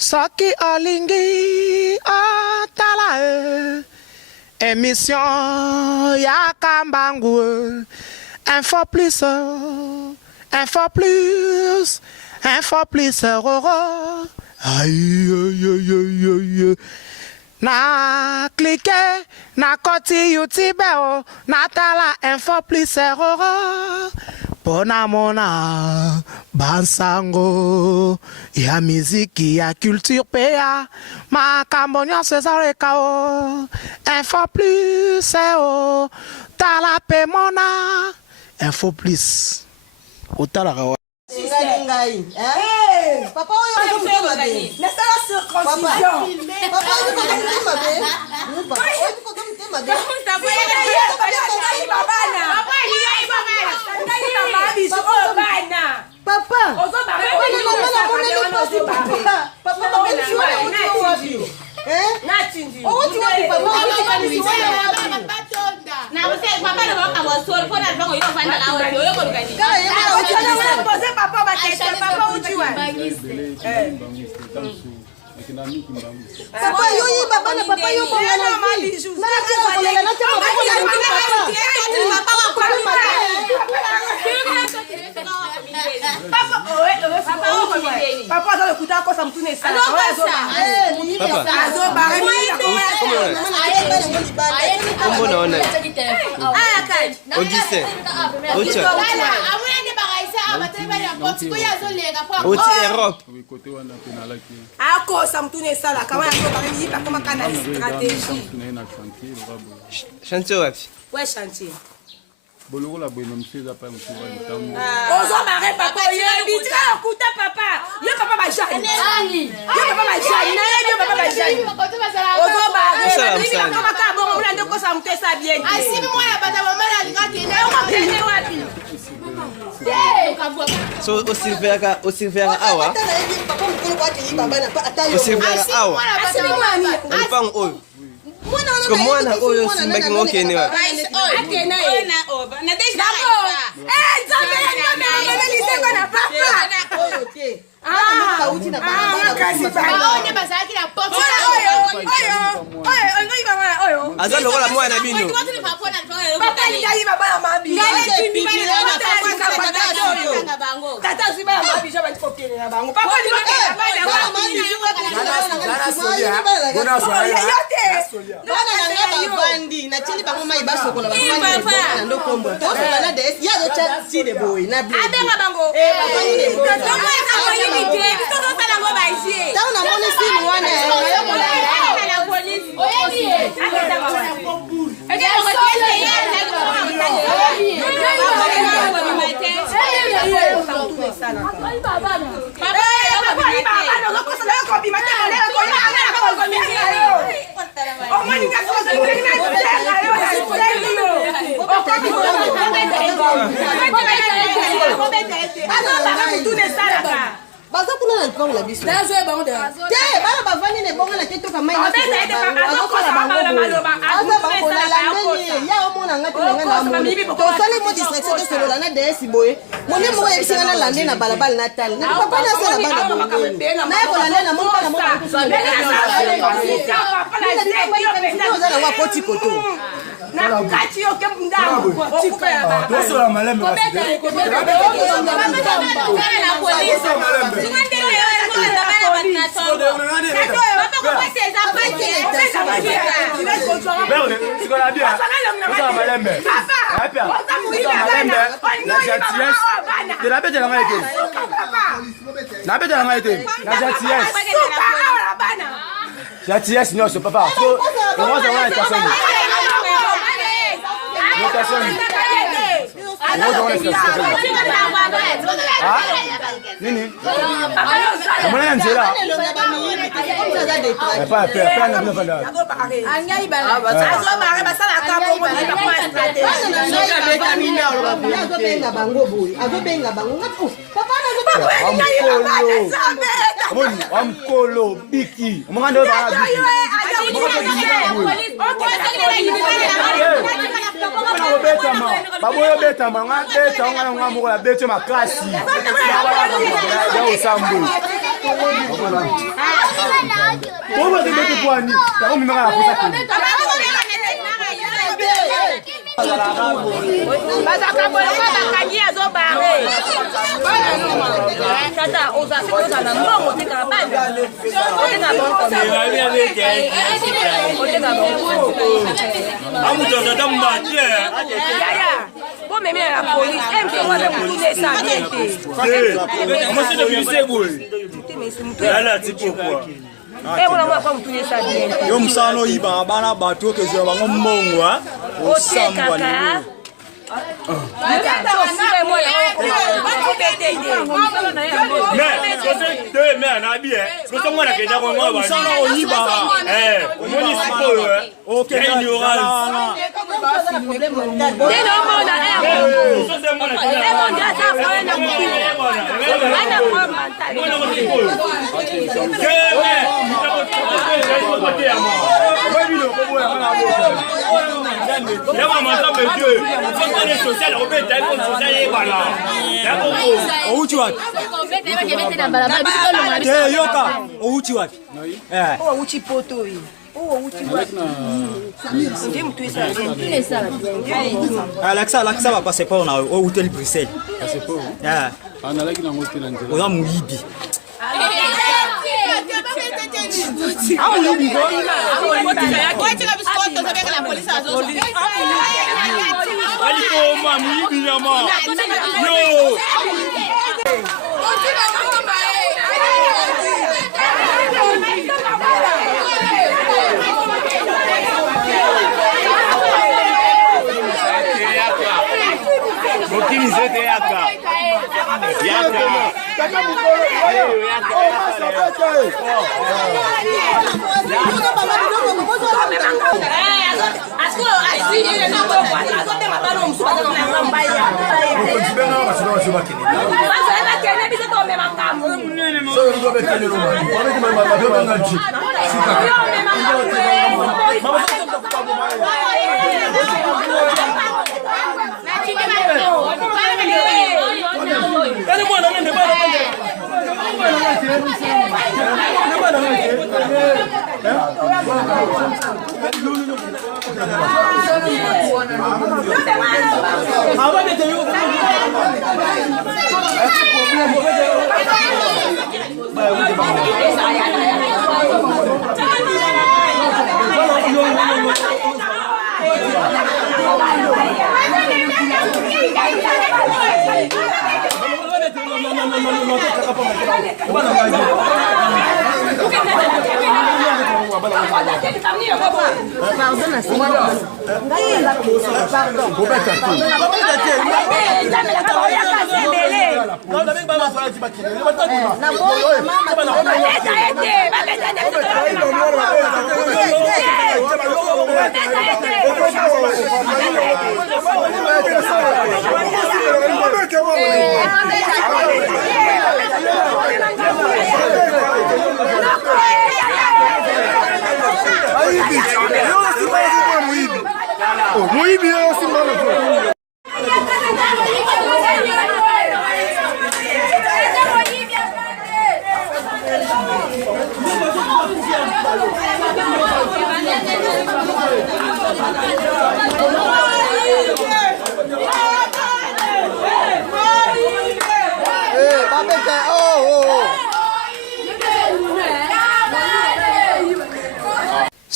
Saki Olingi Atala émission Yakambangu Info plus Info plus Info plus aïe aïe aïe aïe aïe na cliquer na koti YouTube na tala Info plus Pona mona bansango ya miziki ya culture pea makambonyo César kao Info plus tala pe mona Info plus utala kawa ngai papa oyo mutema be na sala circoncision papa oyo mutema be papa oyo mutema be papa papa dans le coup d'accord ça me tourne ça Boloko la boye mseza pa msuba ntamu. Ozo mare papa yebitra okuta papa. Ye papa ba jani. Ye papa ba jani. Na ye papa ba jani. Ozo mare. Ni papa ka bon on ndo ko sa mtesa bien. Asimi mwana bata mama la ngati na yo mapende wapi. So osivera awa. Osivera awa. Asimi mwana. Alipang oyo. Mwana oyo simbaki ngoke ni wa. Atena ye. Na deja. Nzambe na lise na papa. Oyo te. Aza lokola mwana bino. Baza kuna na lipango la biso. Dazo e bango de. Te bana bavani ne bonga na keto kama ina. Bazo kala bango. Aza bango la landeni. Ya omona ngati nga na mo. To sale mo distraction to solo na DS boy. Mone mo ye bisinga na lande na balabala na tal. Na papa na sala bana bongo. Na ko lande na mo na mo ba ko sala. Na wa poti koto. Na kati yo kemndango. Tosola malembe basi. Yes, no, so papa. So, on va voir Nini? Mbona nzela? Pas na bila fanda. Angai bala. Azo mare basala ka bongo ni papa strategie. Azo benga bango boy. Azo benga bango ngatu. Papa na zo baba. Amkolo biki. Mngando ba biki. Baboyo betama nga beta nga nga mo la beto makasi. Ya usambu. Yo msano iba bana batu ke zo bango mbongwa osambwa lelo. Alexa va passer pas au hôtel Bruxelles. Passer pas. On a là qui n'a pas été là. On a mouillé.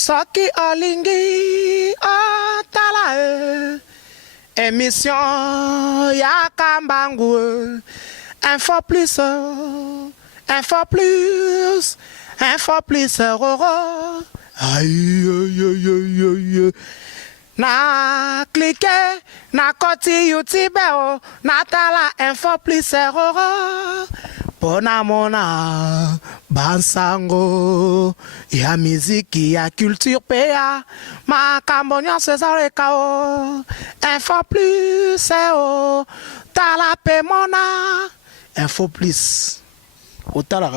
Saki Olingi Atala émission Yakambangu info plus aïe aïe aïe aïe na cliquer na koti YouTube na tala info plus Pona mona bansango ya miziki ya culture pea makambonya César kao info plus tala pe mona info plus otala